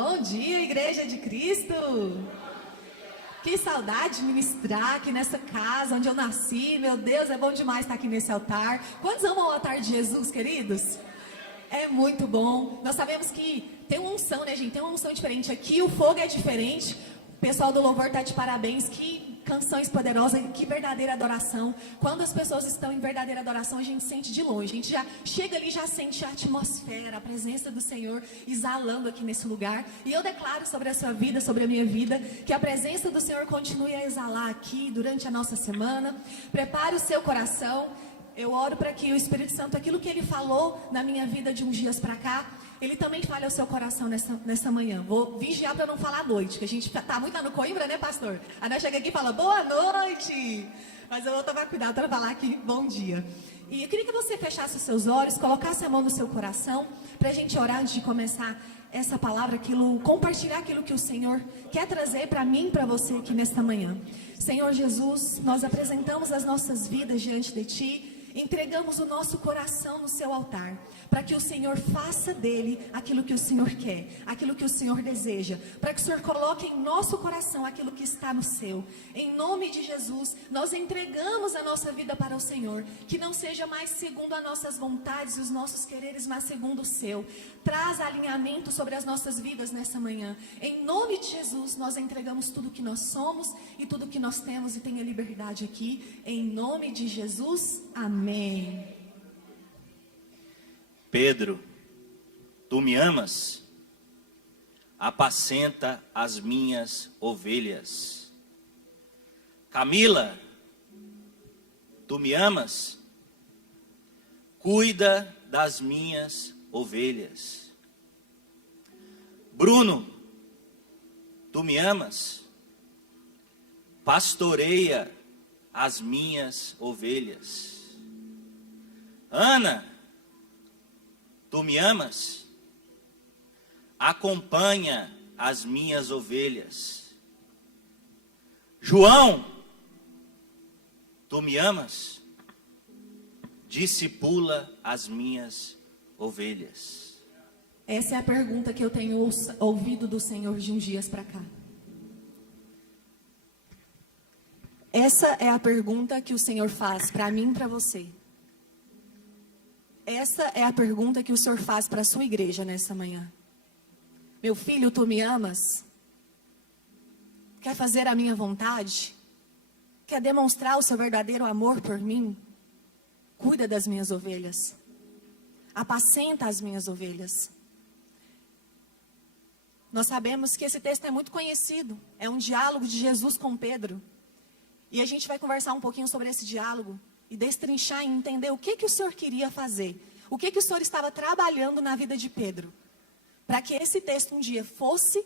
Bom dia, Igreja de Cristo! Que saudade de ministrar aqui nessa casa onde eu nasci. Meu Deus, é bom demais estar aqui nesse altar. Quantos amam o altar de Jesus, queridos? É muito bom. Nós sabemos que tem uma unção, né, gente? Tem uma unção diferente aqui, o fogo é diferente. O pessoal do louvor está de parabéns. Que canções poderosas, que verdadeira adoração. Quando as pessoas estão em verdadeira adoração, a gente sente de longe. A gente já chega ali, já sente a atmosfera, a presença do Senhor exalando aqui nesse lugar. E eu declaro sobre a sua vida, sobre a minha vida, que a presença do Senhor continue a exalar aqui durante a nossa semana. Prepare o seu coração. Eu oro para que o Espírito Santo, aquilo que Ele falou na minha vida de uns dias para cá, Ele também fale ao seu coração nessa manhã. Vou vigiar para não falar à noite, que a gente está muito lá no Coimbra, né, pastor? A nós chega aqui e fala, boa noite! Mas eu vou tomar cuidado para falar aqui, bom dia. E eu queria que você fechasse os seus olhos, colocasse a mão no seu coração, para a gente orar antes de começar essa palavra, compartilhar aquilo que o Senhor quer trazer para mim e para você aqui nesta manhã. Senhor Jesus, nós apresentamos as nossas vidas diante de Ti, entregamos o nosso coração no seu altar, para que o Senhor faça dele aquilo que o Senhor quer, aquilo que o Senhor deseja, para que o Senhor coloque em nosso coração aquilo que está no seu. Em nome de Jesus, nós entregamos a nossa vida para o Senhor, que não seja mais segundo as nossas vontades e os nossos quereres, mas segundo o seu. Traz alinhamento sobre as nossas vidas nessa manhã. Em nome de Jesus, nós entregamos tudo que nós somos e tudo que nós temos e tenha liberdade aqui. Em nome de Jesus, amém. Pedro, tu me amas? Apacenta as minhas ovelhas. Camila, tu me amas? Cuida das minhas ovelhas. Bruno, tu me amas? Pastoreia as minhas ovelhas. Ana, tu me amas? Acompanha as minhas ovelhas. João, tu me amas? Discipula as minhas ovelhas. Essa é a pergunta que eu tenho ouvido do Senhor de uns dias para cá. Essa é a pergunta que o Senhor faz para mim e para você. Essa é a pergunta que o Senhor faz para a sua igreja nessa manhã. Meu filho, tu me amas? Quer fazer a minha vontade? Quer demonstrar o seu verdadeiro amor por mim? Cuida das minhas ovelhas. Apacenta as minhas ovelhas. Nós sabemos que esse texto é muito conhecido. É um diálogo de Jesus com Pedro. E a gente vai conversar um pouquinho sobre esse diálogo e destrinchar e entender o que o Senhor queria fazer. O que o Senhor estava trabalhando na vida de Pedro. Para que esse texto um dia fosse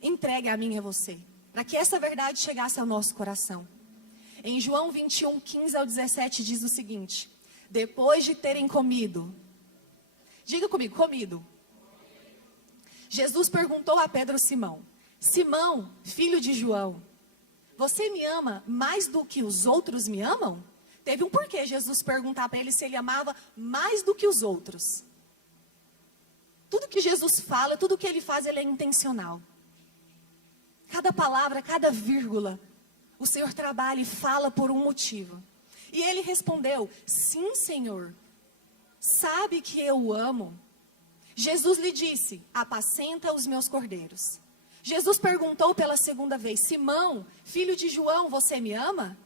entregue a mim e a você. Para que essa verdade chegasse ao nosso coração. Em João 21, 15 ao 17 diz o seguinte. Depois de terem comido. Diga comigo, comido. Jesus perguntou a Pedro Simão. Simão, filho de João. Você me ama mais do que os outros me amam? Teve um porquê Jesus perguntar para ele se ele amava mais do que os outros. Tudo que Jesus fala, tudo que ele faz, ele é intencional. Cada palavra, cada vírgula, o Senhor trabalha e fala por um motivo. E ele respondeu, sim, Senhor, sabe que eu o amo. Jesus lhe disse, apacenta os meus cordeiros. Jesus perguntou pela segunda vez, Simão, filho de João, você me ama?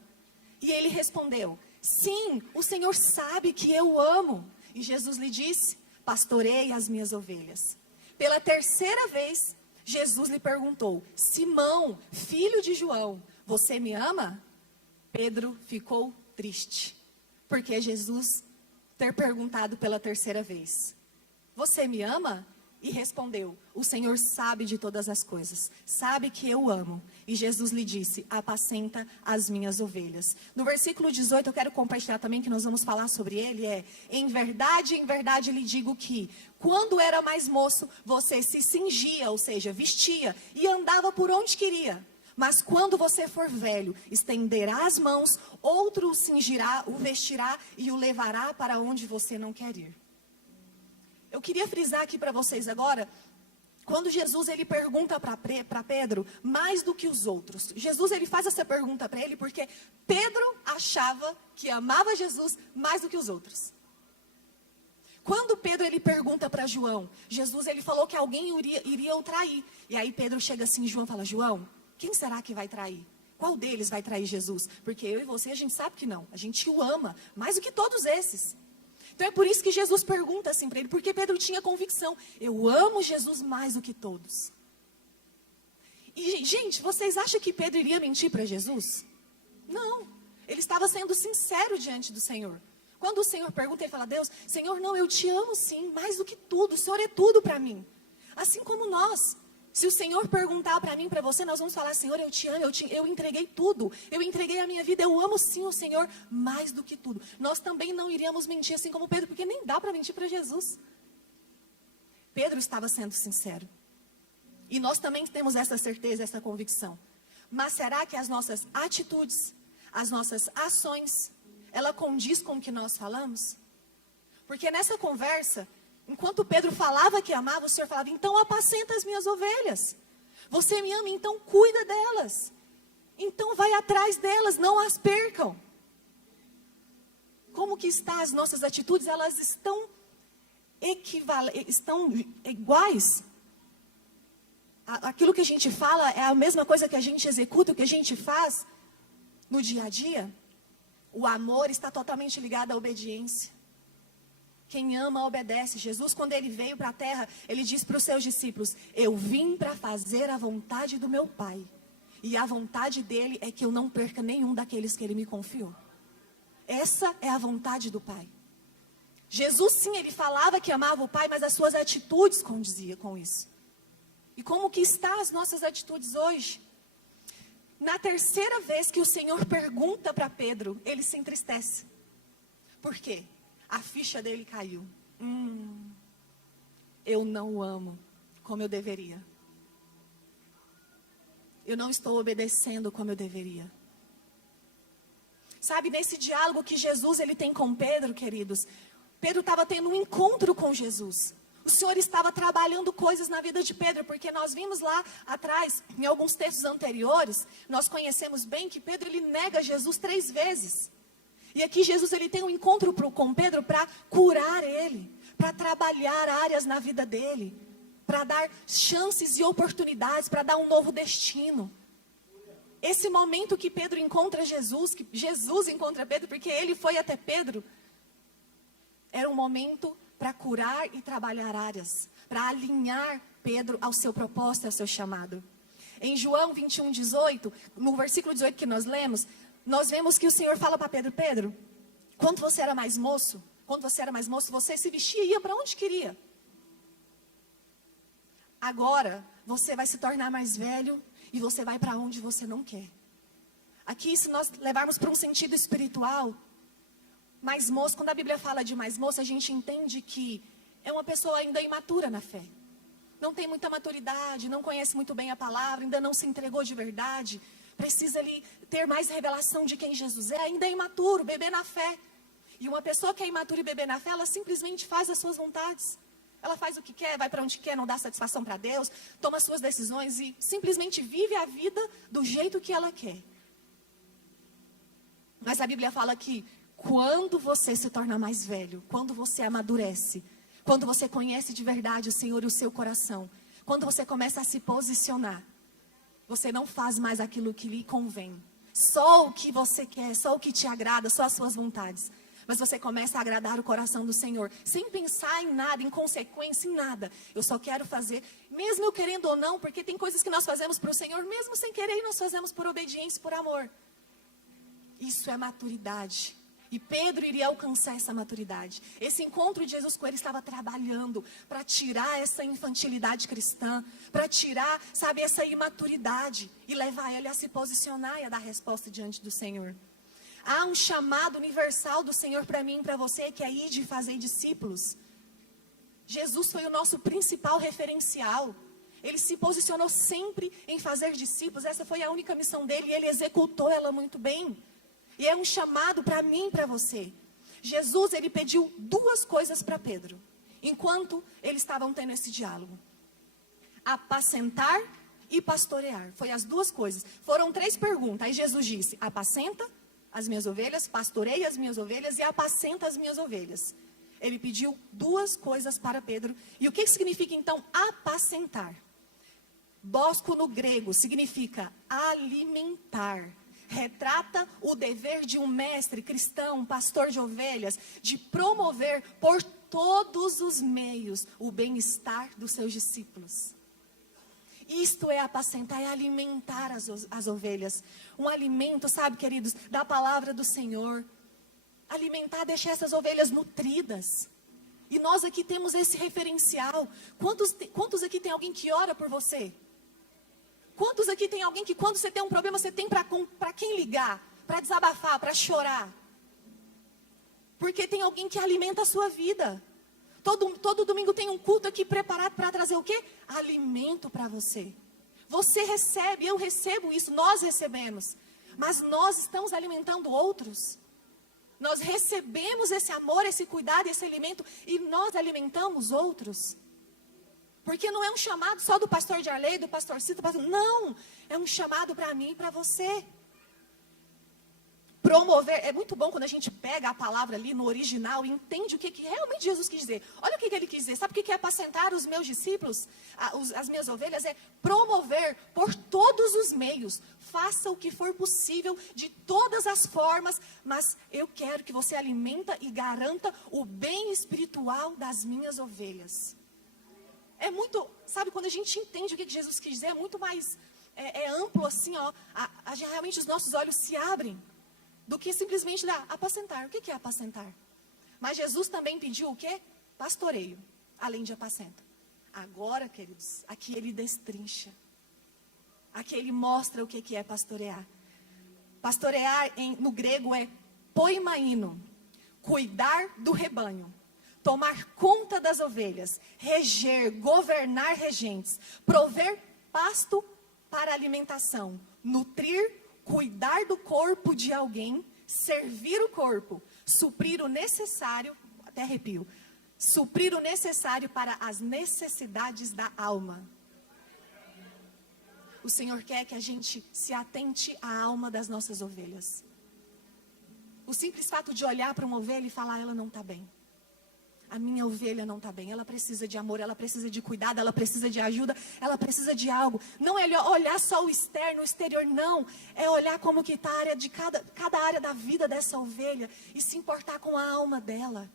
E ele respondeu, sim, o Senhor sabe que eu o amo. E Jesus lhe disse, pastorei as minhas ovelhas. Pela terceira vez, Jesus lhe perguntou, Simão, filho de João, você me ama? Pedro ficou triste, porque Jesus ter perguntado pela terceira vez, você me ama? E respondeu, o Senhor sabe de todas as coisas, sabe que eu amo. E Jesus lhe disse, apacenta as minhas ovelhas. No versículo 18, eu quero compartilhar também, que nós vamos falar sobre ele, em verdade lhe digo que, quando era mais moço, você se cingia, ou seja, vestia, e andava por onde queria. Mas quando você for velho, estenderá as mãos, outro o cingirá, o vestirá e o levará para onde você não quer ir. Eu queria frisar aqui para vocês agora quando Jesus ele pergunta para Pedro mais do que os outros. Jesus ele faz essa pergunta para ele porque Pedro achava que amava Jesus mais do que os outros. Quando Pedro ele pergunta para João, Jesus ele falou que alguém iria o trair. E aí Pedro chega assim e João fala, João, quem será que vai trair? Qual deles vai trair Jesus? Porque eu e você a gente sabe que não. A gente o ama mais do que todos esses. Então é por isso que Jesus pergunta assim para ele, porque Pedro tinha convicção, eu amo Jesus mais do que todos. E gente, vocês acham que Pedro iria mentir para Jesus? Não, ele estava sendo sincero diante do Senhor. Quando o Senhor pergunta, ele fala, Deus, Senhor, não, eu te amo sim, mais do que tudo, o Senhor é tudo para mim. Assim como nós. Se o Senhor perguntar para mim, para você, nós vamos falar, Senhor, eu te amo, eu entreguei tudo. Eu entreguei a minha vida, eu amo sim o Senhor mais do que tudo. Nós também não iríamos mentir assim como Pedro, porque nem dá para mentir para Jesus. Pedro estava sendo sincero. E nós também temos essa certeza, essa convicção. Mas será que as nossas atitudes, as nossas ações, ela condiz com o que nós falamos? Porque nessa conversa, enquanto Pedro falava que amava, o Senhor falava, então apacenta as minhas ovelhas. Você me ama, então cuida delas. Então vai atrás delas, não as percam. Como que estão as nossas atitudes? Elas estão iguais? Aquilo que a gente fala é a mesma coisa que a gente executa, o que a gente faz no dia a dia? O amor está totalmente ligado à obediência. Quem ama, obedece. Jesus, quando ele veio para a terra, ele disse para os seus discípulos, eu vim para fazer a vontade do meu Pai. E a vontade dele é que eu não perca nenhum daqueles que ele me confiou. Essa é a vontade do Pai. Jesus, sim, ele falava que amava o Pai, mas as suas atitudes condiziam com isso. E como que estão as nossas atitudes hoje? Na terceira vez que o Senhor pergunta para Pedro, ele se entristece. Por quê? A ficha dele caiu. Eu não o amo como eu deveria. Eu não estou obedecendo como eu deveria. Sabe, nesse diálogo que Jesus ele tem com Pedro, queridos, Pedro estava tendo um encontro com Jesus. O Senhor estava trabalhando coisas na vida de Pedro, porque nós vimos lá atrás, em alguns textos anteriores, nós conhecemos bem que Pedro ele nega Jesus 3 vezes. E aqui Jesus ele tem um encontro com Pedro para curar ele, para trabalhar áreas na vida dele, para dar chances e oportunidades, para dar um novo destino. Esse momento que Pedro encontra Jesus, que Jesus encontra Pedro, porque ele foi até Pedro, era um momento para curar e trabalhar áreas, para alinhar Pedro ao seu propósito, ao seu chamado. Em João 21:18, no versículo 18 que nós lemos, nós vemos que o Senhor fala para Pedro, Pedro, quando você era mais moço, você se vestia e ia para onde queria. Agora, você vai se tornar mais velho e você vai para onde você não quer. Aqui, se nós levarmos para um sentido espiritual, mais moço, quando a Bíblia fala de mais moço, a gente entende que é uma pessoa ainda imatura na fé. Não tem muita maturidade, não conhece muito bem a palavra, ainda não se entregou de verdade. Precisa ali ter mais revelação de quem Jesus é, ainda é imaturo, bebê na fé. E uma pessoa que é imatura e bebê na fé, ela simplesmente faz as suas vontades. Ela faz o que quer, vai para onde quer, não dá satisfação para Deus, toma suas decisões e simplesmente vive a vida do jeito que ela quer. Mas a Bíblia fala que quando você se torna mais velho, quando você amadurece, quando você conhece de verdade o Senhor e o seu coração, quando você começa a se posicionar, você não faz mais aquilo que lhe convém. Só o que você quer, só o que te agrada, só as suas vontades. Mas você começa a agradar o coração do Senhor, sem pensar em nada, em consequência, em nada. Eu só quero fazer, mesmo eu querendo ou não, porque tem coisas que nós fazemos para o Senhor, mesmo sem querer, e nós fazemos por obediência, por amor. Isso é maturidade. E Pedro iria alcançar essa maturidade. Esse encontro de Jesus com ele estava trabalhando para tirar essa infantilidade cristã, para tirar, sabe, essa imaturidade e levar ele a se posicionar e a dar resposta diante do Senhor. Há um chamado universal do Senhor para mim e para você, que é ir de fazer discípulos. Jesus foi o nosso principal referencial. Ele se posicionou sempre em fazer discípulos. Essa foi a única missão dele e ele executou ela muito bem. E é um chamado para mim e para você. Jesus, ele pediu 2 coisas para Pedro, enquanto eles estavam tendo esse diálogo. apacentar e pastorear. Foi as duas coisas. Foram 3 perguntas. Aí Jesus disse, apacenta as minhas ovelhas, pastoreia as minhas ovelhas e apacenta as minhas ovelhas. Ele pediu 2 coisas para Pedro. E o que significa então apacentar? Bosco no grego significa alimentar. Retrata o dever de um mestre cristão, um pastor de ovelhas, de promover por todos os meios o bem-estar dos seus discípulos. Isto é apacentar, é alimentar as ovelhas. Um alimento, sabe, queridos, da palavra do Senhor. Alimentar, deixar essas ovelhas nutridas. E nós aqui temos esse referencial. Quantos aqui tem alguém que ora por você? Quantos aqui tem alguém que quando você tem um problema, você tem para quem ligar? Para desabafar, para chorar? Porque tem alguém que alimenta a sua vida. Todo domingo tem um culto aqui preparado para trazer o quê? Alimento para você. Você recebe, eu recebo isso, nós recebemos. Mas nós estamos alimentando outros. Nós recebemos esse amor, esse cuidado, esse alimento e nós alimentamos outros. Porque não é um chamado só do pastor de Arley, do pastor Cito, não, é um chamado para mim e para você. Promover, é muito bom quando a gente pega a palavra ali no original e entende o que realmente Jesus quis dizer. Olha o que ele quis dizer, sabe o que é apacentar os meus discípulos, as minhas ovelhas? É promover por todos os meios, faça o que for possível, de todas as formas, mas eu quero que você alimenta e garanta o bem espiritual das minhas ovelhas. É muito, sabe, quando a gente entende o que Jesus quis dizer, é muito mais, é amplo assim, ó, realmente os nossos olhos se abrem, do que simplesmente apacentar. O que é apacentar? Mas Jesus também pediu o quê? Pastoreio, além de apacenta. Agora, queridos, aqui ele destrincha. Aqui ele mostra o que é pastorear. Pastorear no grego é poimaino, cuidar do rebanho. Tomar conta das ovelhas, reger, governar regentes, prover pasto para alimentação, nutrir, cuidar do corpo de alguém, servir o corpo, suprir o necessário, até arrepio, suprir o necessário para as necessidades da alma. O Senhor quer que a gente se atente à alma das nossas ovelhas. O simples fato de olhar para uma ovelha e falar, ela não está bem. A minha ovelha não está bem, ela precisa de amor, ela precisa de cuidado, ela precisa de ajuda, ela precisa de algo. Não é olhar só o externo, o exterior, não. É olhar como que está a área de cada área da vida dessa ovelha e se importar com a alma dela.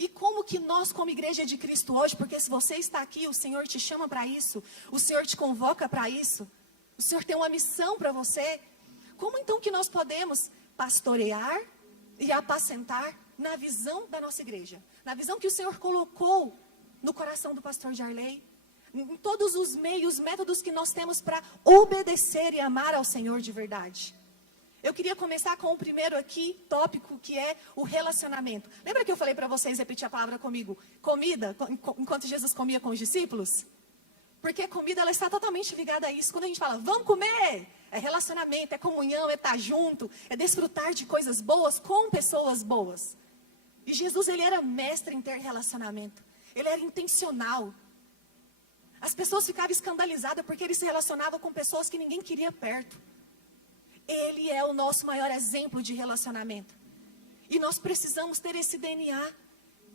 E como que nós, como igreja de Cristo hoje, porque se você está aqui, o Senhor te chama para isso, o Senhor te convoca para isso, o Senhor tem uma missão para você. Como então que nós podemos pastorear e apacentar na visão da nossa igreja, na visão que o Senhor colocou no coração do pastor de Arley, em todos os meios, métodos que nós temos para obedecer e amar ao Senhor de verdade? Eu queria começar com o primeiro aqui, tópico, que é o relacionamento. Lembra que eu falei para vocês repetir a palavra comigo? Comida, enquanto Jesus comia com os discípulos? Porque a comida, ela está totalmente ligada a isso. Quando a gente fala, vamos comer, é relacionamento, é comunhão, é estar junto, é desfrutar de coisas boas com pessoas boas. E Jesus, ele era mestre em ter relacionamento. Ele era intencional. As pessoas ficavam escandalizadas porque ele se relacionava com pessoas que ninguém queria perto. Ele é o nosso maior exemplo de relacionamento. E nós precisamos ter esse DNA.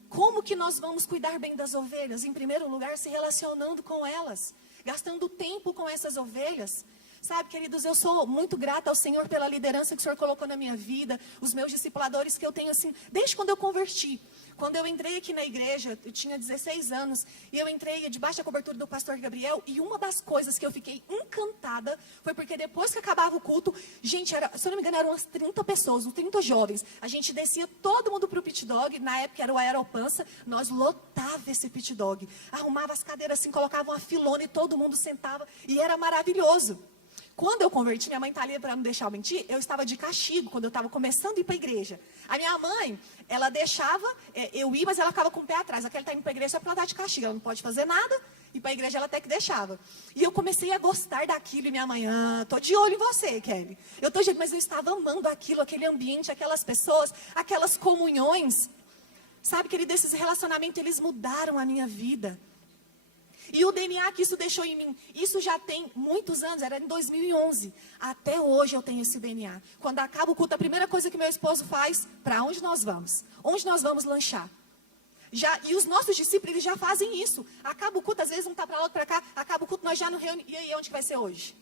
Como que nós vamos cuidar bem das ovelhas? Em primeiro lugar, se relacionando com elas. Gastando tempo com essas ovelhas. Sabe, queridos, eu sou muito grata ao Senhor pela liderança que o Senhor colocou na minha vida, os meus discipuladores que eu tenho assim, desde quando eu converti. Quando eu entrei aqui na igreja, eu tinha 16 anos, e eu entrei debaixo da cobertura do pastor Gabriel, e uma das coisas que eu fiquei encantada foi porque depois que acabava o culto, gente, se eu não me engano, eram umas 30 pessoas, uns 30 jovens. A gente descia todo mundo para o pit dog, na época era o Aeropança, nós lotava esse pit dog. Arrumava as cadeiras assim, colocava uma filona e todo mundo sentava, e era maravilhoso. Quando eu converti, minha mãe está ali para não deixar eu mentir, eu estava de castigo quando eu estava começando a ir para a igreja. A minha mãe, ela deixava eu ir, mas ela ficava com o pé atrás. Aquela está indo para a igreja só porque ela está de castigo, ela não pode fazer nada, e para a igreja ela até que deixava. E eu comecei a gostar daquilo, e minha mãe, estou de olho em você, Kelly. Mas eu estava amando aquilo, aquele ambiente, aquelas pessoas, aquelas comunhões. Sabe, querido, esses relacionamentos, eles mudaram a minha vida. E o DNA que isso deixou em mim, isso já tem muitos anos, era em 2011. Até hoje eu tenho esse DNA. Quando acaba o culto, a primeira coisa que meu esposo faz, para onde nós vamos? Onde nós vamos lanchar? E os nossos discípulos, eles já fazem isso. Acaba o culto, às vezes um está para lá, outro para cá. Acaba o culto, nós já não reunimos. E aí, onde que vai ser hoje?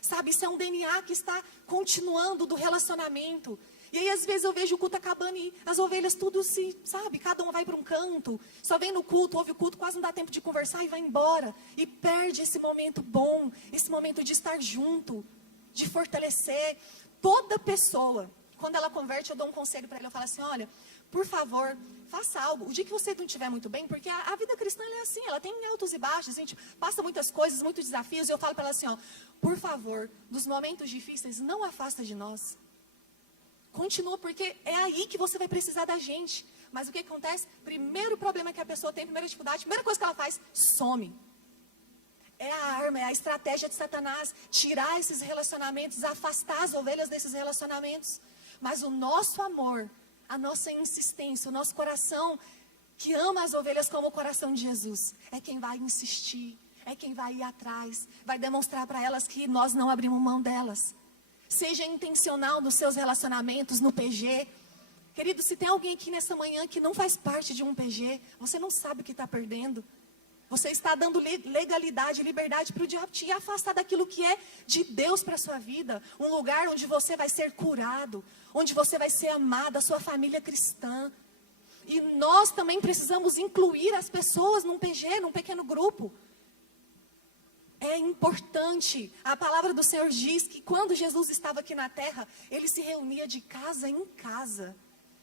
Sabe, isso é um DNA que está continuando do relacionamento. E aí, às vezes, eu vejo o culto acabando e as ovelhas tudo se, sabe, cada uma vai para um canto. Só vem no culto, ouve o culto, quase não dá tempo de conversar e vai embora. E perde esse momento bom, esse momento de estar junto, de fortalecer. Toda pessoa, quando ela converte, eu dou um conselho para ela. Eu falo assim, olha, por favor, faça algo. O dia que você não estiver muito bem, porque a vida cristã ela é assim, ela tem altos e baixos, a gente passa muitas coisas, muitos desafios. E eu falo para ela assim, ó, por favor, nos momentos difíceis, não afasta de nós. Continua, porque é aí que você vai precisar da gente. Mas o que acontece? Primeiro problema que a pessoa tem, primeira dificuldade, primeira coisa que ela faz, some. É a arma, é a estratégia de Satanás, tirar esses relacionamentos, afastar as ovelhas desses relacionamentos. Mas o nosso amor, a nossa insistência, o nosso coração, que ama as ovelhas como o coração de Jesus, é quem vai insistir, é quem vai ir atrás, vai demonstrar para elas que nós não abrimos mão delas. Seja intencional nos seus relacionamentos, no PG. Querido, se tem alguém aqui nessa manhã que não faz parte de um PG, você não sabe o que está perdendo. Você está dando legalidade, liberdade para o diabo te afastar daquilo que é de Deus para a sua vida. Um lugar onde você vai ser curado, onde você vai ser amado, a sua família cristã. E nós também precisamos incluir as pessoas num PG, num pequeno grupo. É importante. A palavra do Senhor diz que quando Jesus estava aqui na terra, ele se reunia de casa em casa.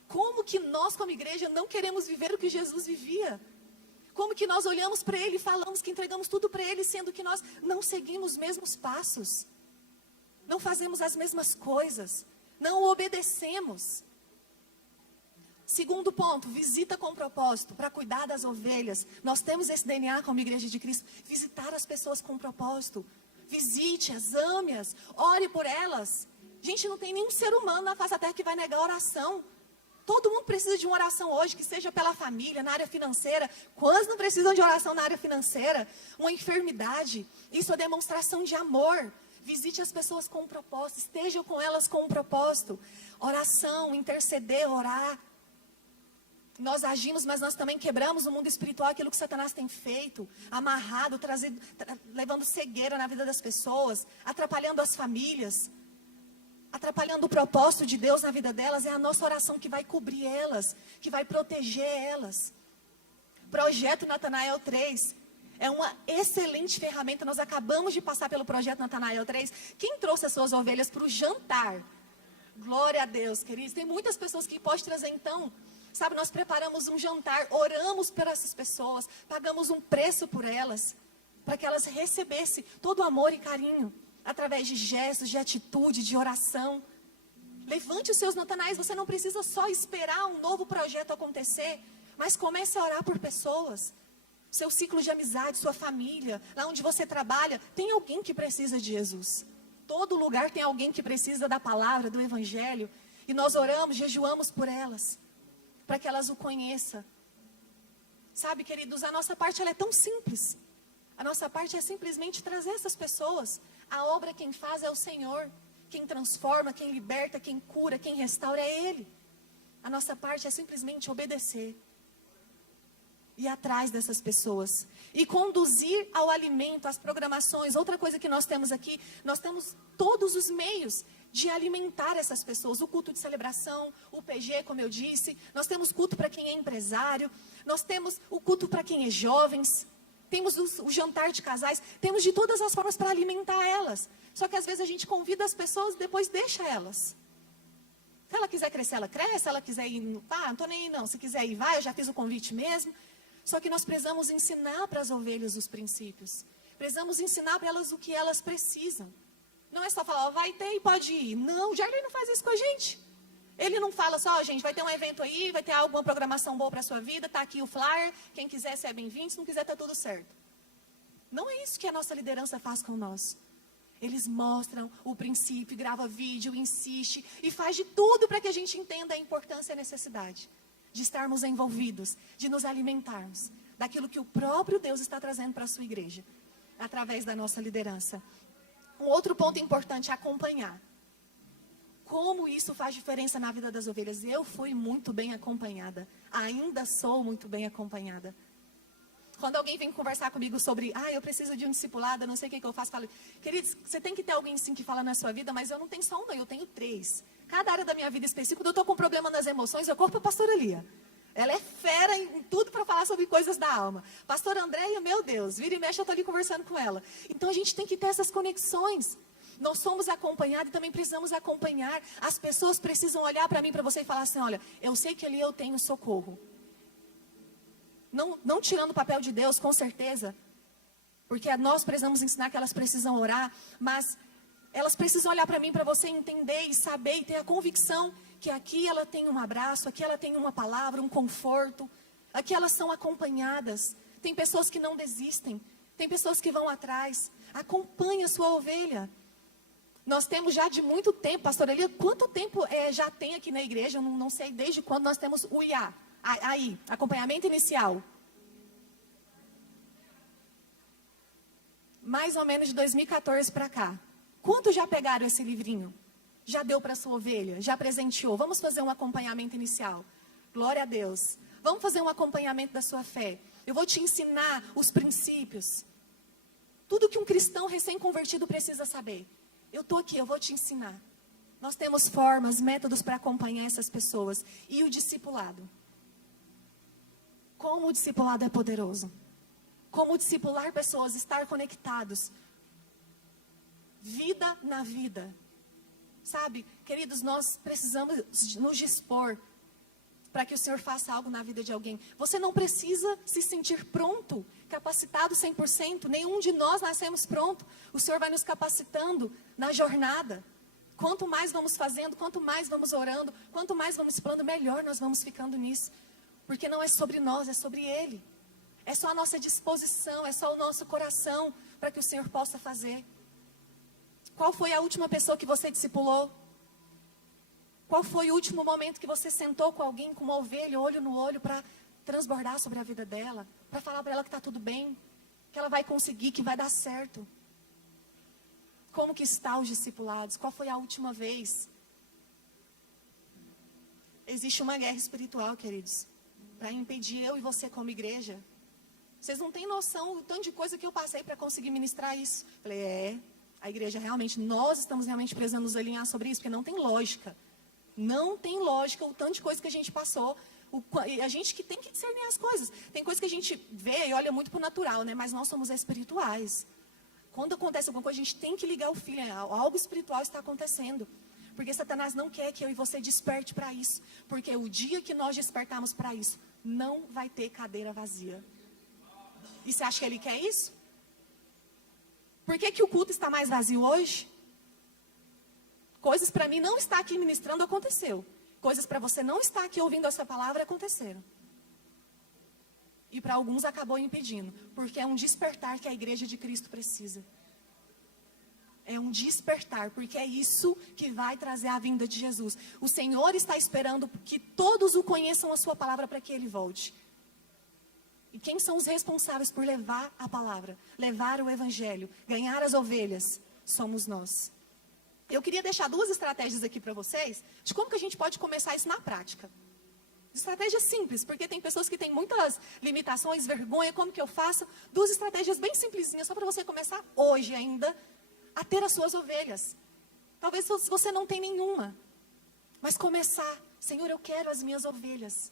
Como que nós, como igreja, não queremos viver o que Jesus vivia? Como que nós olhamos para ele e falamos que entregamos tudo para ele, sendo que nós não seguimos os mesmos passos? Não fazemos as mesmas coisas? Não obedecemos? Segundo ponto, visita com propósito, para cuidar das ovelhas. Nós temos esse DNA como Igreja de Cristo, visitar as pessoas com propósito. Visite-as, ame-as, ore por elas. Gente, não tem nenhum ser humano na face da terra que vai negar oração. Todo mundo precisa de uma oração hoje, que seja pela família, na área financeira. Quantos não precisam de oração na área financeira? Uma enfermidade, isso é demonstração de amor. Visite as pessoas com um propósito, esteja com elas com um propósito. Oração, interceder, orar. Nós agimos, mas nós também quebramos o mundo espiritual, aquilo que Satanás tem feito, amarrado, levando cegueira na vida das pessoas, atrapalhando as famílias, atrapalhando o propósito de Deus na vida delas. É a nossa oração que vai cobrir elas, que vai proteger elas. Projeto Natanael 3 é uma excelente ferramenta. Nós acabamos de passar pelo Projeto Natanael 3. Quem trouxe as suas ovelhas para o jantar? Glória a Deus, queridos. Tem muitas pessoas que podem trazer então. Sabe, nós preparamos um jantar, oramos por essas pessoas, pagamos um preço por elas, para que elas recebessem todo o amor e carinho, através de gestos, de atitude, de oração. Levante os seus Natanais, você não precisa só esperar um novo projeto acontecer, mas comece a orar por pessoas. Seu ciclo de amizade, sua família, lá onde você trabalha, tem alguém que precisa de Jesus. Todo lugar tem alguém que precisa da palavra, do evangelho, e nós oramos, jejuamos por elas, para que elas o conheçam. Sabe, queridos, a nossa parte ela é tão simples. A nossa parte é simplesmente trazer essas pessoas. A obra quem faz é o Senhor. Quem transforma, quem liberta, quem cura, quem restaura é Ele. A nossa parte é simplesmente obedecer. Ir atrás dessas pessoas. E conduzir ao alimento, às programações. Outra coisa que nós temos aqui, nós temos todos os meios de alimentar essas pessoas, o culto de celebração, o PG, como eu disse, nós temos culto para quem é empresário, nós temos o culto para quem é jovens, temos o jantar de casais, temos de todas as formas para alimentar elas, só que às vezes a gente convida as pessoas e depois deixa elas. Se ela quiser crescer, ela cresce, se ela quiser ir, não estou nem aí não, se quiser ir, vai, eu já fiz o convite mesmo, só que nós precisamos ensinar para as ovelhas os princípios, precisamos ensinar para elas o que elas precisam. Não é só falar, ó, vai ter e pode ir. Não, o Jardim não faz isso com a gente. Ele não fala só, gente, vai ter um evento aí, vai ter alguma programação boa para a sua vida, está aqui o flyer, quem quiser ser bem-vindo, se não quiser está tudo certo. Não é isso que a nossa liderança faz com nós. Eles mostram o princípio, grava vídeo, insiste e faz de tudo para que a gente entenda a importância e a necessidade de estarmos envolvidos, de nos alimentarmos. daquilo que o próprio Deus está trazendo para a sua igreja, através da nossa liderança. Um outro ponto importante é acompanhar. Como isso faz diferença na vida das ovelhas? Eu fui muito bem acompanhada. Ainda sou muito bem acompanhada. Quando alguém vem conversar comigo sobre, eu preciso de um discipulado, eu não sei o que eu faço, eu falo, queridos, você tem que ter alguém sim que fala na sua vida, mas eu não tenho só um, não, eu tenho 3. Cada área da minha vida específica, quando eu estou com problema nas emoções, eu corro para a pastora Lia. Ela é fera em tudo para falar sobre coisas da alma. Pastora Andréia, meu Deus, vira e mexe, eu estou ali conversando com ela. Então a gente tem que ter essas conexões. Nós somos acompanhados e também precisamos acompanhar. As pessoas precisam olhar para mim, para você e falar assim, olha, eu sei que ali eu tenho socorro. Não tirando o papel de Deus, com certeza. Porque nós precisamos ensinar que elas precisam orar. Mas elas precisam olhar para mim, para você entender e saber e ter a convicção que aqui ela tem um abraço, aqui ela tem uma palavra, um conforto. Aqui elas são acompanhadas. Tem pessoas que não desistem. Tem pessoas que vão atrás. Acompanhe a sua ovelha. Nós temos já de muito tempo, pastora Elia, quanto tempo já tem aqui na igreja? Eu não sei desde quando nós temos o IA. Aí, acompanhamento inicial. Mais ou menos de 2014 para cá. Quantos já pegaram esse livrinho? Já deu para sua ovelha? Já presenteou? Vamos fazer um acompanhamento inicial. Glória a Deus. Vamos fazer um acompanhamento da sua fé. Eu vou te ensinar os princípios. Tudo que um cristão recém-convertido precisa saber. Eu estou aqui, eu vou te ensinar. Nós temos formas, métodos para acompanhar essas pessoas. E o discipulado. Como o discipulado é poderoso. Como discipular pessoas, estar conectados. Vida na vida. Sabe, queridos, nós precisamos nos dispor para que o Senhor faça algo na vida de alguém. Você não precisa se sentir pronto, capacitado 100%. Nenhum de nós nascemos pronto. O Senhor vai nos capacitando na jornada. Quanto mais vamos fazendo, quanto mais vamos orando, quanto mais vamos explorando, melhor nós vamos ficando nisso. Porque não é sobre nós, é sobre Ele. É só a nossa disposição, é só o nosso coração para que o Senhor possa fazer. Qual foi a última pessoa que você discipulou? Qual foi o último momento que você sentou com alguém, com uma ovelha, olho no olho, para transbordar sobre a vida dela? Para falar para ela que está tudo bem, que ela vai conseguir, que vai dar certo. Como que estão os discipulados? Qual foi a última vez? Existe uma guerra espiritual, queridos, para impedir eu e você como igreja. Vocês não têm noção do tanto de coisa que eu passei para conseguir ministrar isso. Falei, a igreja realmente, nós estamos realmente precisando nos alinhar sobre isso, porque não tem lógica. Não tem lógica o tanto de coisa que a gente passou. A gente que tem que discernir as coisas. Tem coisa que a gente vê e olha muito para o natural, né? Mas nós somos espirituais. Quando acontece alguma coisa, a gente tem que ligar o filho. Algo espiritual está acontecendo. Porque Satanás não quer que eu e você desperte para isso. Porque o dia que nós despertarmos para isso, não vai ter cadeira vazia. E você acha que ele quer isso? Por que o culto está mais vazio hoje? Coisas para mim não estar aqui ministrando aconteceu. Coisas para você não estar aqui ouvindo essa palavra aconteceram. E para alguns acabou impedindo. Porque é um despertar que a igreja de Cristo precisa. É um despertar, porque é isso que vai trazer a vinda de Jesus. O Senhor está esperando que todos o conheçam a sua palavra para que ele volte. E quem são os responsáveis por levar a palavra, levar o evangelho, ganhar as ovelhas? Somos nós. Eu queria deixar 2 estratégias aqui para vocês, de como que a gente pode começar isso na prática. Estratégias simples, porque tem pessoas que têm muitas limitações, vergonha, como que eu faço? 2 estratégias bem simplesinhas, só para você começar hoje ainda a ter as suas ovelhas. Talvez você não tenha nenhuma, mas começar. Senhor, eu quero as minhas ovelhas.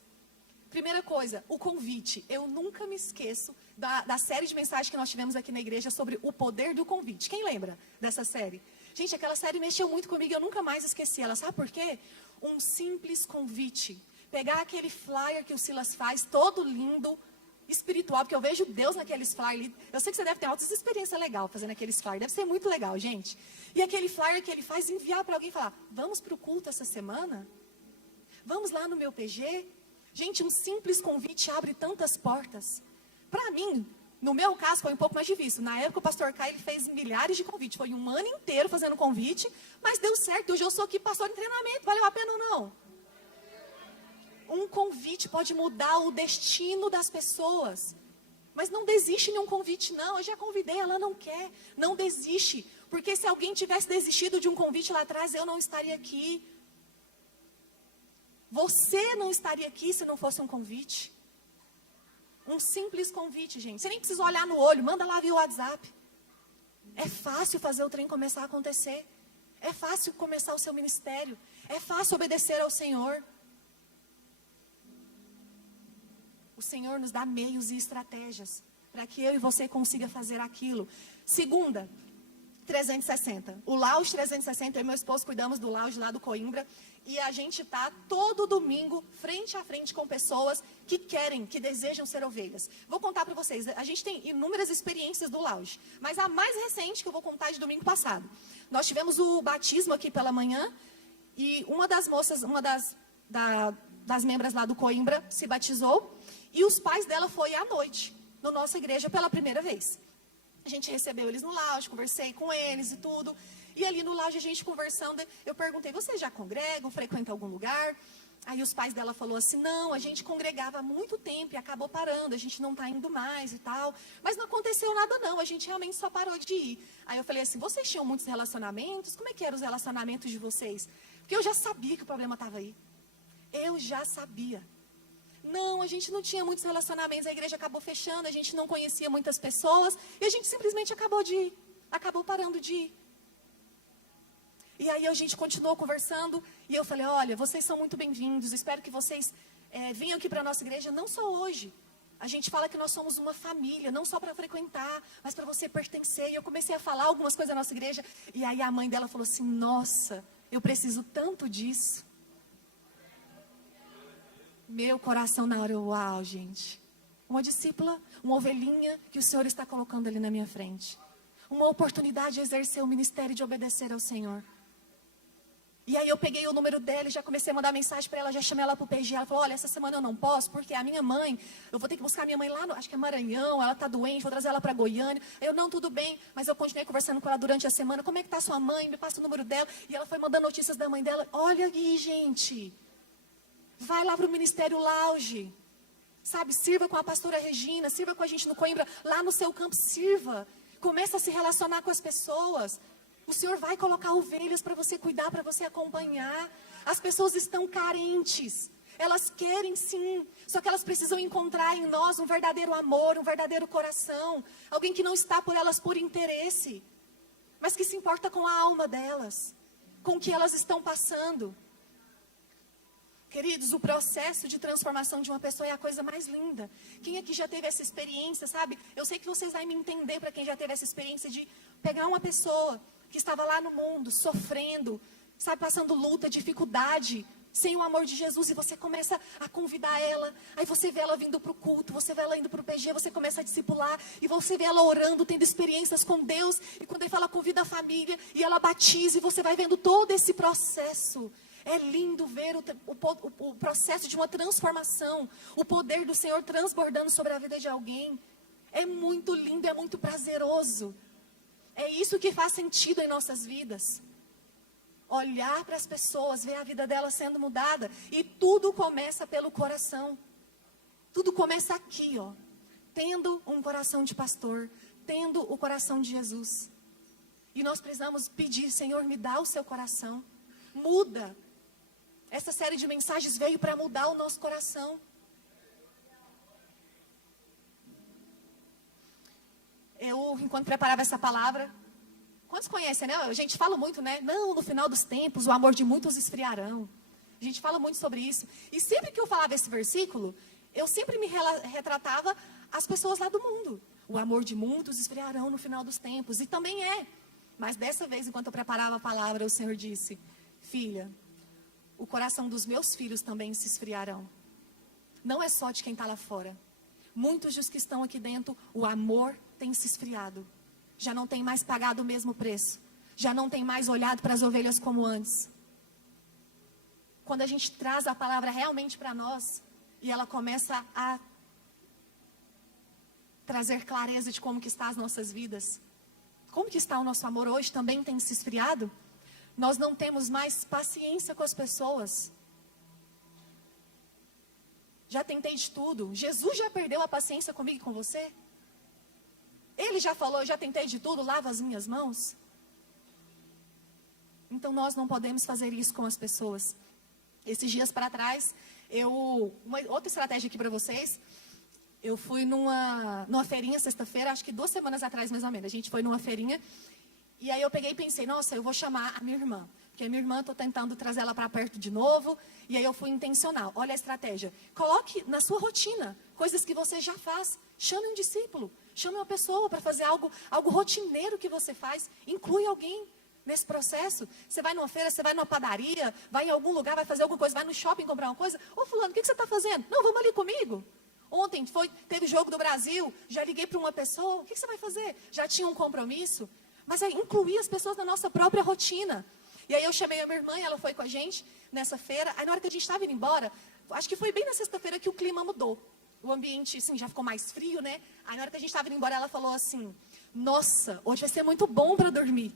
Primeira coisa, o convite. Eu nunca me esqueço da série de mensagens que nós tivemos aqui na igreja sobre o poder do convite. Quem lembra dessa série? Gente, aquela série mexeu muito comigo e eu nunca mais esqueci ela. Sabe por quê? Um simples convite. Pegar aquele flyer que o Silas faz, todo lindo, espiritual, porque eu vejo Deus naqueles flyers. Eu sei que você deve ter altas experiências legais fazendo aqueles flyers. Deve ser muito legal, gente. E aquele flyer que ele faz, enviar para alguém e falar, vamos para o culto essa semana? Vamos lá no meu PG? Gente, um simples convite abre tantas portas. Para mim, no meu caso, foi um pouco mais difícil. Na época, o pastor Caio ele fez milhares de convites. Foi um ano inteiro fazendo convite, mas deu certo. Hoje eu sou aqui pastor em treinamento. Valeu a pena ou não? Um convite pode mudar o destino das pessoas. Mas não desiste em um convite, não. Eu já convidei, ela não quer. Não desiste. Porque se alguém tivesse desistido de um convite lá atrás, eu não estaria aqui. Você não estaria aqui se não fosse um convite. Um simples convite, gente. Você nem precisa olhar no olho, manda lá via WhatsApp. É fácil fazer o trem começar a acontecer. É fácil começar o seu ministério. É fácil obedecer ao Senhor. O Senhor nos dá meios e estratégias para que eu e você consiga fazer aquilo. Segunda, 360. O Lounge 360, eu e meu esposo cuidamos do Lounge lá do Coimbra. E a gente está todo domingo, frente a frente com pessoas que querem, que desejam ser ovelhas. Vou contar para vocês, a gente tem inúmeras experiências do Lounge. Mas a mais recente que eu vou contar é de domingo passado. Nós tivemos o batismo aqui pela manhã. E uma das moças, das membros lá do Coimbra se batizou. E os pais dela foi à noite, na nossa igreja, pela primeira vez. A gente recebeu eles no lounge, conversei com eles e tudo. E ali no lounge, a gente conversando, eu perguntei, vocês já congregam, frequentam algum lugar? Aí os pais dela falaram assim, não, a gente congregava há muito tempo e acabou parando, a gente não está indo mais e tal. Mas não aconteceu nada não, a gente realmente só parou de ir. Aí eu falei assim, vocês tinham muitos relacionamentos? Como é que eram os relacionamentos de vocês? Porque eu já sabia que o problema estava aí. Eu já sabia. Não, a gente não tinha muitos relacionamentos, a igreja acabou fechando, a gente não conhecia muitas pessoas, e a gente simplesmente acabou de ir, acabou parando de ir. E aí a gente continuou conversando, e eu falei, olha, vocês são muito bem-vindos, espero que vocês venham aqui para a nossa igreja, não só hoje. A gente fala que nós somos uma família, não só para frequentar, mas para você pertencer. E eu comecei a falar algumas coisas da nossa igreja, e aí a mãe dela falou assim, nossa, eu preciso tanto disso. Meu coração na hora, uau, gente. Uma discípula, uma ovelhinha que o Senhor está colocando ali na minha frente. Uma oportunidade de exercer o ministério de obedecer ao Senhor. E aí eu peguei o número dela e já comecei a mandar mensagem para ela, já chamei ela para o PG. Ela falou, olha, essa semana eu não posso, porque a minha mãe, eu vou ter que buscar a minha mãe lá, acho que é Maranhão, ela está doente, vou trazer ela para Goiânia. Eu, não, tudo bem, mas eu continuei conversando com ela durante a semana. Como é que está sua mãe? Me passa o número dela. E ela foi mandando notícias da mãe dela. Olha aí, gente. Vai lá para o Ministério Lounge, sabe, sirva com a pastora Regina, sirva com a gente no Coimbra, lá no seu campo, sirva. Começa a se relacionar com as pessoas. O Senhor vai colocar ovelhas para você cuidar, para você acompanhar. As pessoas estão carentes, elas querem sim, só que elas precisam encontrar em nós um verdadeiro amor, um verdadeiro coração. Alguém que não está por elas por interesse, mas que se importa com a alma delas, com o que elas estão passando. Queridos, o processo de transformação de uma pessoa é a coisa mais linda. Quem aqui já teve essa experiência, sabe? Eu sei que vocês vão me entender para quem já teve essa experiência de pegar uma pessoa que estava lá no mundo, sofrendo, sabe, passando luta, dificuldade, sem o amor de Jesus, e você começa a convidar ela, aí você vê ela vindo para o culto, você vê ela indo para o PG, você começa a discipular, e você vê ela orando, tendo experiências com Deus, e quando ele fala, convida a família, e ela batiza, e você vai vendo todo esse processo. É lindo ver o processo de uma transformação, o poder do Senhor transbordando sobre a vida de alguém. É muito lindo, é muito prazeroso. É isso que faz sentido em nossas vidas. Olhar para as pessoas, ver a vida delas sendo mudada. E tudo começa pelo coração. Tudo começa aqui, ó. Tendo um coração de pastor, tendo o coração de Jesus. E nós precisamos pedir, Senhor, me dá o seu coração. Muda. Essa série de mensagens veio para mudar o nosso coração. Eu, enquanto preparava essa palavra, quantos conhecem, né? A gente fala muito, né? Não, no final dos tempos, o amor de muitos esfriarão. A gente fala muito sobre isso. E sempre que eu falava esse versículo, eu sempre me retratava as pessoas lá do mundo. O amor de muitos esfriarão no final dos tempos. E também é. Mas dessa vez, enquanto eu preparava a palavra, o Senhor disse, filha, o coração dos meus filhos também se esfriarão. Não é só de quem está lá fora. Muitos dos que estão aqui dentro, o amor tem se esfriado. Já não tem mais pagado o mesmo preço. Já não tem mais olhado para as ovelhas como antes. Quando a gente traz a palavra realmente para nós, e ela começa a trazer clareza de como que está as nossas vidas. Como que está o nosso amor hoje? Também tem se esfriado? Nós não temos mais paciência com as pessoas. Já tentei de tudo. Jesus já perdeu a paciência comigo e com você? Ele já falou, eu já tentei de tudo, lava as minhas mãos. Então nós não podemos fazer isso com as pessoas. Esses dias para trás, uma outra estratégia aqui para vocês. Eu fui numa feirinha sexta-feira, acho que 2 semanas atrás mais ou menos. A gente foi numa feirinha. E aí eu peguei e pensei, nossa, eu vou chamar a minha irmã. Porque a minha irmã, estou tentando trazer ela para perto de novo. E aí eu fui intencional. Olha a estratégia. Coloque na sua rotina coisas que você já faz. Chame um discípulo. Chame uma pessoa para fazer algo rotineiro que você faz. Inclui alguém nesse processo. Você vai numa feira, você vai numa padaria, vai em algum lugar, vai fazer alguma coisa, vai no shopping comprar uma coisa. Ô fulano, o que você está fazendo? Não, vamos ali comigo. Ontem teve jogo do Brasil, já liguei para uma pessoa, o que você vai fazer? Já tinha um compromisso? Mas é incluir as pessoas na nossa própria rotina. E aí eu chamei a minha irmã, ela foi com a gente nessa feira. Aí na hora que a gente estava indo embora, acho que foi bem na sexta-feira que o clima mudou. O ambiente, assim, já ficou mais frio, né? Aí na hora que a gente estava indo embora, ela falou assim, nossa, hoje vai ser muito bom para dormir.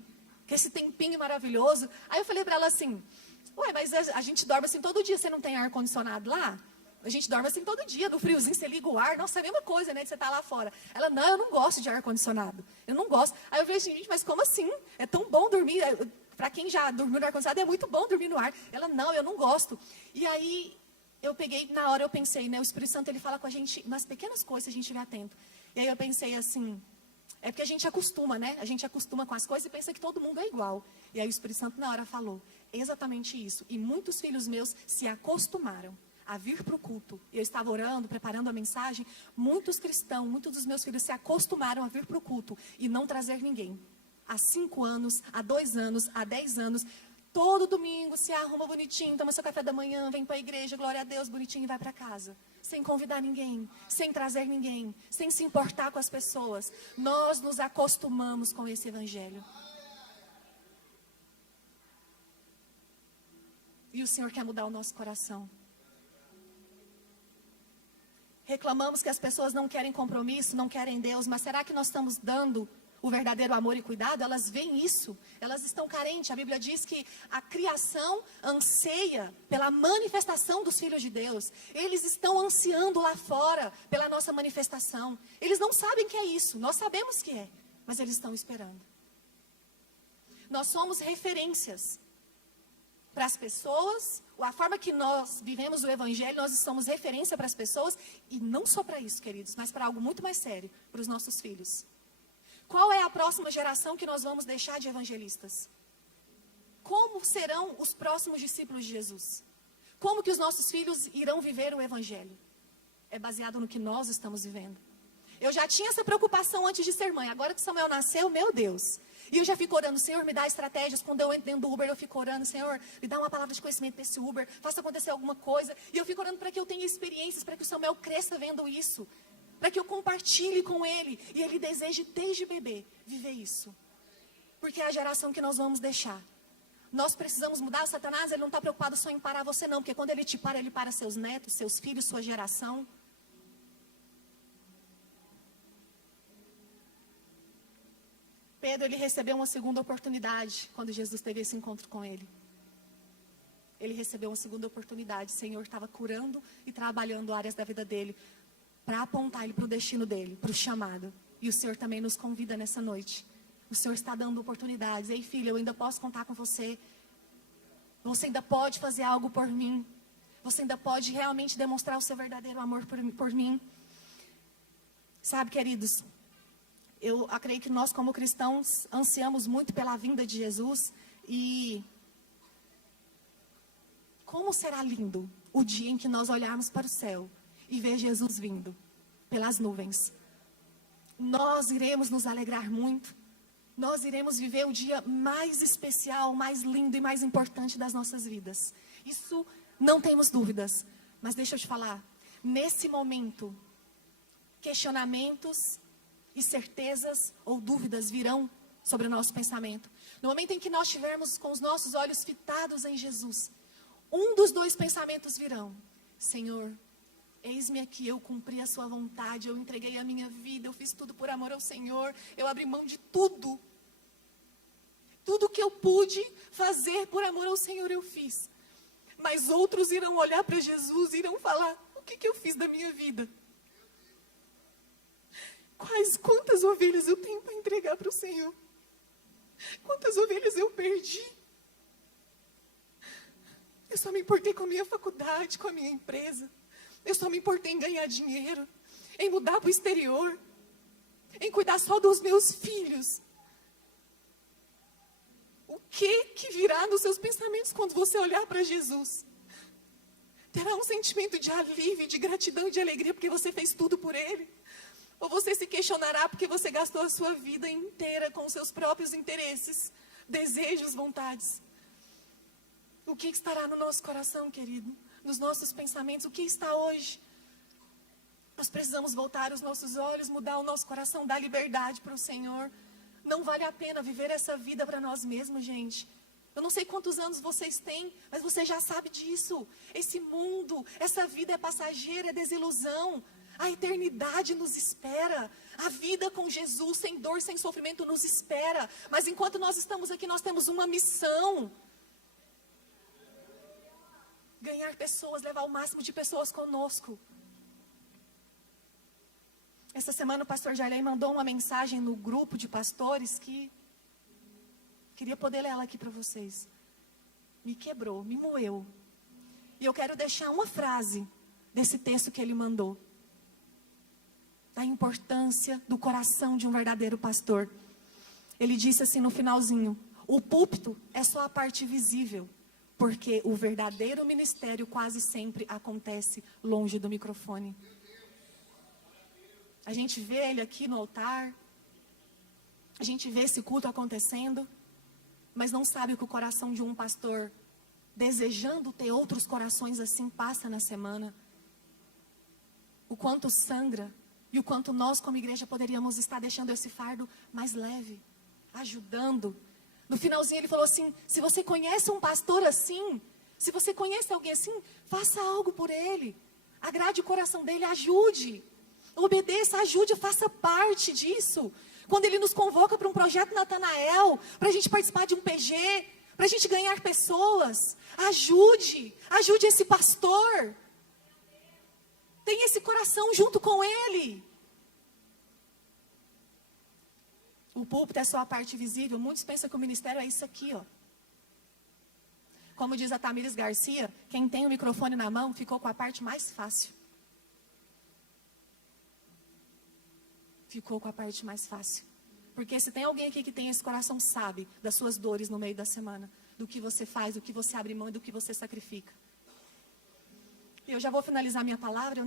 Que esse tempinho maravilhoso. Aí eu falei para ela assim, ué, mas a gente dorme assim todo dia, você não tem ar-condicionado lá? A gente dorme assim todo dia, no friozinho, você liga o ar, nossa, é a mesma coisa, né, de você estar lá fora. Ela, não, eu não gosto de ar-condicionado, eu não gosto. Aí eu falei assim, gente, mas como assim? É tão bom dormir, para quem já dormiu no ar-condicionado, é muito bom dormir no ar. Ela, não, eu não gosto. E aí, eu peguei, na hora eu pensei, né, o Espírito Santo, ele fala com a gente nas pequenas coisas, se a gente estiver atento. E aí eu pensei assim, é porque a gente acostuma, né? A gente acostuma com as coisas e pensa que todo mundo é igual. E aí o Espírito Santo, na hora, falou exatamente isso. E muitos filhos meus se acostumaram a vir para o culto. Eu estava orando, preparando a mensagem. Muitos cristãos, muitos dos meus filhos se acostumaram a vir para o culto e não trazer ninguém. Há 5 anos, há 2 anos, há 10 anos, todo domingo se arruma bonitinho, toma seu café da manhã, vem para a igreja, glória a Deus, bonitinho, e vai para casa. Sem convidar ninguém, sem trazer ninguém, sem se importar com as pessoas. Nós nos acostumamos com esse evangelho. E o Senhor quer mudar o nosso coração. Reclamamos que as pessoas não querem compromisso, não querem Deus, mas será que nós estamos dando o verdadeiro amor e cuidado? Elas veem isso, elas estão carentes. A Bíblia diz que a criação anseia pela manifestação dos filhos de Deus. Eles estão ansiando lá fora pela nossa manifestação. Eles não sabem que é isso, nós sabemos que é, mas eles estão esperando. Nós somos referências para as pessoas, a forma que nós vivemos o Evangelho, nós somos referência para as pessoas, e não só para isso, queridos, mas para algo muito mais sério, para os nossos filhos. Qual é a próxima geração que nós vamos deixar de evangelistas? Como serão os próximos discípulos de Jesus? Como que os nossos filhos irão viver o Evangelho? É baseado no que nós estamos vivendo. Eu já tinha essa preocupação antes de ser mãe, agora que Samuel nasceu, meu Deus. E eu já fico orando, Senhor, me dá estratégias. Quando eu entro dentro do Uber, eu fico orando, Senhor, me dá uma palavra de conhecimento para esse Uber, faça acontecer alguma coisa. E eu fico orando para que eu tenha experiências, para que o Samuel cresça vendo isso. Para que eu compartilhe com ele. E ele deseje, desde bebê, viver isso. Porque é a geração que nós vamos deixar. Nós precisamos mudar. O Satanás, ele não está preocupado só em parar você, não. Porque quando ele para seus netos, seus filhos, sua geração. Pedro, ele recebeu uma segunda oportunidade quando Jesus teve esse encontro com ele. Ele recebeu uma segunda oportunidade. O Senhor estava curando e trabalhando áreas da vida dele para apontar ele para o destino dele, para o chamado. E o Senhor também nos convida nessa noite. O Senhor está dando oportunidades. Ei, filha, eu ainda posso contar com você. Você ainda pode fazer algo por mim. Você ainda pode realmente demonstrar o seu verdadeiro amor por mim. Sabe, queridos, eu acredito que nós, como cristãos, ansiamos muito pela vinda de Jesus. E como será lindo o dia em que nós olharmos para o céu e ver Jesus vindo pelas nuvens. Nós iremos nos alegrar muito. Nós iremos viver o dia mais especial, mais lindo e mais importante das nossas vidas. Isso não temos dúvidas. Mas deixa eu te falar, nesse momento, questionamentos e certezas ou dúvidas virão sobre o nosso pensamento. No momento em que nós estivermos com os nossos olhos fitados em Jesus, um dos 2 pensamentos virão. Senhor, eis-me aqui, eu cumpri a sua vontade, eu entreguei a minha vida, eu fiz tudo por amor ao Senhor, eu abri mão de tudo. Tudo que eu pude fazer por amor ao Senhor eu fiz. Mas outros irão olhar para Jesus e irão falar, o que eu fiz da minha vida? Quantas ovelhas eu tenho para entregar para o Senhor? Quantas ovelhas eu perdi? Eu só me importei com a minha faculdade, com a minha empresa. Eu só me importei em ganhar dinheiro, em mudar para o exterior, em cuidar só dos meus filhos. O que virá nos seus pensamentos quando você olhar para Jesus? Terá um sentimento de alívio, de gratidão e de alegria porque você fez tudo por Ele? Ou você se questionará porque você gastou a sua vida inteira com os seus próprios interesses, desejos, vontades? O que estará no nosso coração, querido? Nos nossos pensamentos, o que está hoje? Nós precisamos voltar os nossos olhos, mudar o nosso coração, dar liberdade para o Senhor. Não vale a pena viver essa vida para nós mesmos, gente. Eu não sei quantos anos vocês têm, mas você já sabe disso. Esse mundo, essa vida é passageira, é desilusão. A eternidade nos espera. A vida com Jesus, sem dor, sem sofrimento, nos espera. Mas enquanto nós estamos aqui, nós temos uma missão. Ganhar pessoas, levar o máximo de pessoas conosco. Essa semana o pastor Jarley mandou uma mensagem no grupo de pastores que... queria poder ler ela aqui para vocês. Me quebrou, me moeu. E eu quero deixar uma frase desse texto que ele mandou. Da importância do coração de um verdadeiro pastor. Ele disse assim no finalzinho: o púlpito é só a parte visível, porque o verdadeiro ministério quase sempre acontece longe do microfone. A gente vê ele aqui no altar, a gente vê esse culto acontecendo, mas não sabe o que o coração de um pastor, desejando ter outros corações assim, passa na semana. O quanto sangra e o quanto nós como igreja poderíamos estar deixando esse fardo mais leve, ajudando. No finalzinho ele falou assim: se você conhece um pastor assim, se você conhece alguém assim, faça algo por ele. Agrade o coração dele, ajude. Obedeça, ajude, faça parte disso. Quando ele nos convoca para um projeto Natanael, para a gente participar de um PG, para a gente ganhar pessoas, ajude esse pastor. Tenha esse coração junto com ele. O púlpito é só a parte visível. Muitos pensam que o ministério é isso aqui, ó. Como diz a Tamires Garcia, quem tem o microfone na mão ficou com a parte mais fácil. Ficou com a parte mais fácil. Porque se tem alguém aqui que tem esse coração, sabe das suas dores no meio da semana, do que você faz, do que você abre mão e do que você sacrifica. E eu já vou finalizar minha palavra.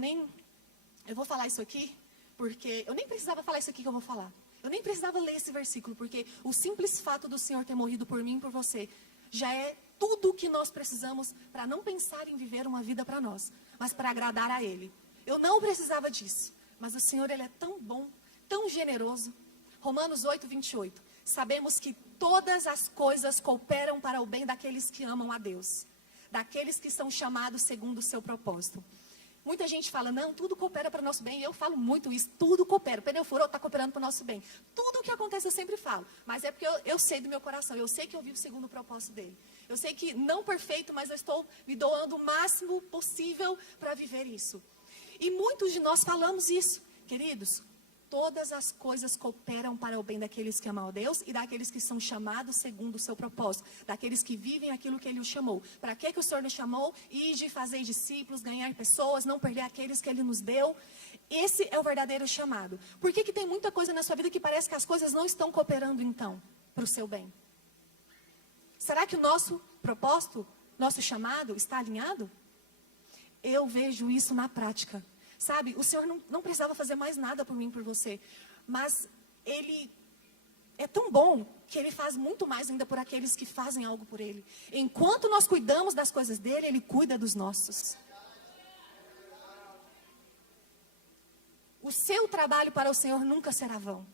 Eu vou falar isso aqui, porque eu nem precisava falar isso aqui que eu vou falar. Eu nem precisava ler esse versículo, porque o simples fato do Senhor ter morrido por mim e por você já é tudo o que nós precisamos para não pensar em viver uma vida para nós, mas para agradar a Ele. Eu não precisava disso, mas o Senhor, Ele é tão bom, tão generoso. Romanos 8, 28. Sabemos que todas as coisas cooperam para o bem daqueles que amam a Deus, daqueles que são chamados segundo o seu propósito. Muita gente fala: não, tudo coopera para o nosso bem. E eu falo muito isso, tudo coopera. O pneu furou, está cooperando para o nosso bem. Tudo o que acontece eu sempre falo. Mas é porque eu sei do meu coração, eu sei que eu vivo segundo o propósito dele. Eu sei que não perfeito, mas eu estou me doando o máximo possível para viver isso. E muitos de nós falamos isso, queridos. Todas as coisas cooperam para o bem daqueles que amam a Deus e daqueles que são chamados segundo o seu propósito. Daqueles que vivem aquilo que Ele os chamou. Para que o Senhor nos chamou? Ir de fazer discípulos, ganhar pessoas, não perder aqueles que Ele nos deu. Esse é o verdadeiro chamado. Por que tem muita coisa na sua vida que parece que as coisas não estão cooperando então para o seu bem? Será que o nosso propósito, nosso chamado está alinhado? Eu vejo isso na prática. Sabe, o Senhor não precisava fazer mais nada por mim, por você. Mas Ele é tão bom que Ele faz muito mais ainda por aqueles que fazem algo por Ele. Enquanto nós cuidamos das coisas dEle, Ele cuida dos nossos. O seu trabalho para o Senhor nunca será vão.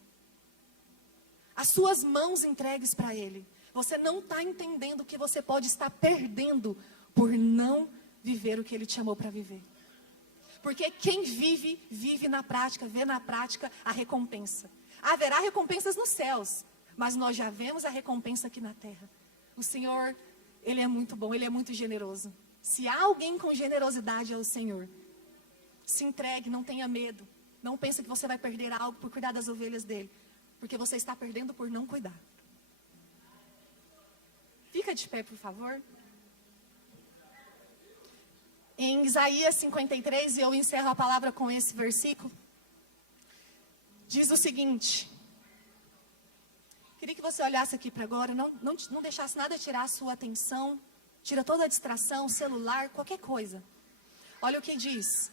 As suas mãos entregues para Ele. Você não está entendendo o que você pode estar perdendo por não viver o que Ele te chamou para viver. Porque quem vive, vive na prática, vê na prática a recompensa. Haverá recompensas nos céus, mas nós já vemos a recompensa aqui na terra. O Senhor, Ele é muito bom, Ele é muito generoso. Se há alguém com generosidade é o Senhor. Se entregue, não tenha medo. Não pense que você vai perder algo por cuidar das ovelhas dele. Porque você está perdendo por não cuidar. Fica de pé, por favor. Em Isaías 53, e eu encerro a palavra com esse versículo. Diz o seguinte. Queria que você olhasse aqui para agora. Não deixasse nada tirar a sua atenção. Tira toda a distração, celular, qualquer coisa. Olha o que diz.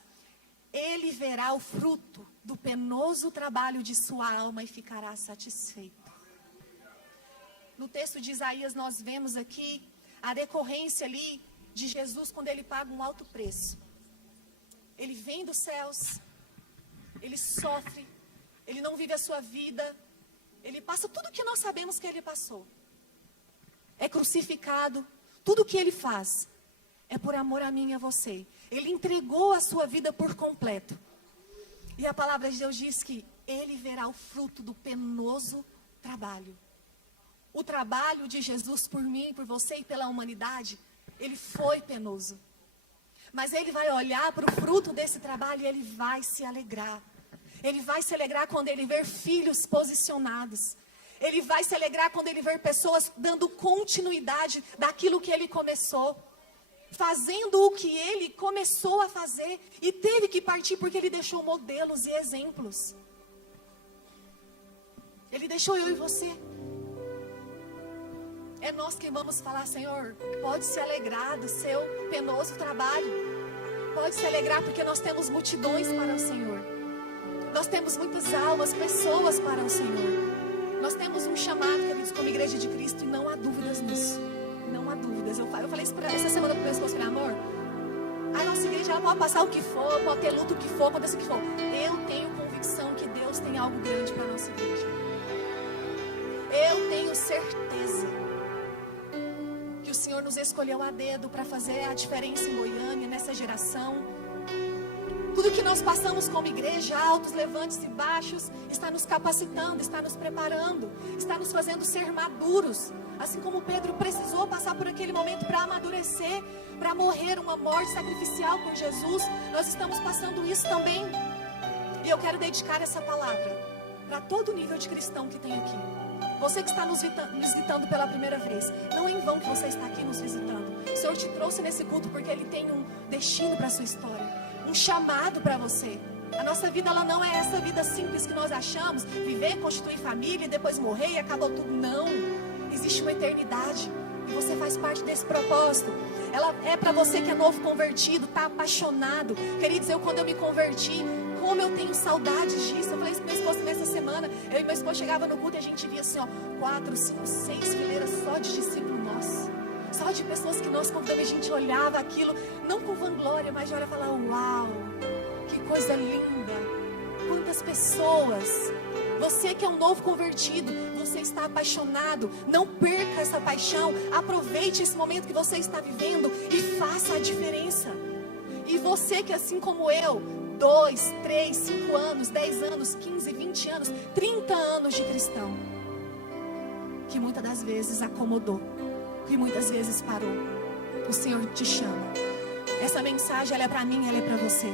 Ele verá o fruto do penoso trabalho de sua alma e ficará satisfeito. No texto de Isaías nós vemos aqui a decorrência ali de Jesus quando ele paga um alto preço. Ele vem dos céus, ele sofre, ele não vive a sua vida, ele passa tudo o que nós sabemos que ele passou. É crucificado, tudo o que ele faz é por amor a mim e a você. Ele entregou a sua vida por completo. E a palavra de Deus diz que ele verá o fruto do penoso trabalho. O trabalho de Jesus por mim, por você e pela humanidade, ele foi penoso. Mas ele vai olhar para o fruto desse trabalho e ele vai se alegrar. Ele vai se alegrar quando ele ver filhos posicionados. Ele vai se alegrar quando ele ver pessoas dando continuidade daquilo que ele começou. Fazendo o que ele começou a fazer e teve que partir porque ele deixou modelos e exemplos. Ele deixou eu e você. É nós que vamos falar, Senhor, pode se alegrar do seu penoso trabalho. Pode se alegrar porque nós temos multidões para o Senhor. Nós temos muitas almas, pessoas para o Senhor. Nós temos um chamado, queridos, como igreja de Cristo, e não há dúvidas nisso. Não há dúvidas. Eu falei isso essa semana para o meu esposo, falei, amor, a nossa igreja ela pode passar o que for, pode ter luto o que for, acontecer o que for. Eu tenho convicção que Deus tem algo grande para a nossa igreja. Eu tenho certeza que o Senhor nos escolheu a dedo para fazer a diferença em Goiânia, nessa geração. Tudo que nós passamos como igreja, altos, levantes e baixos, está nos capacitando, está nos preparando, está nos fazendo ser maduros. Assim como Pedro precisou passar por aquele momento para amadurecer, para morrer uma morte sacrificial por Jesus, nós estamos passando isso também. E eu quero dedicar essa palavra para todo nível de cristão que tem aqui. Você que está nos visitando pela primeira vez, não é em vão que você está aqui nos visitando. O Senhor te trouxe nesse culto porque Ele tem um destino para a sua história, um chamado para você. A nossa vida ela não é essa vida simples que nós achamos, viver, constituir família e depois morrer e acabou tudo. Não, existe uma eternidade e você faz parte desse propósito. Ela é para você que é novo convertido, está apaixonado. Queridos, quando eu me converti, como eu tenho saudades disso. Eu falei isso para meu esposo nessa semana. Eu e meu esposo chegava no culto e a gente via assim, 4, 5, 6 fileiras só de discípulos nossos. Só de pessoas que nós convidamos. A gente olhava aquilo, não com vanglória, mas de olhar e falar, uau, que coisa linda. Quantas pessoas. Você que é um novo convertido, você está apaixonado. Não perca essa paixão. Aproveite esse momento que você está vivendo e faça a diferença. E você que assim como eu, 2, 3, 5 anos, 10 anos, 15, 20 anos, 30 anos de cristão, que muitas das vezes acomodou, que muitas vezes parou. O Senhor te chama. Essa mensagem ela é para mim, ela é para você.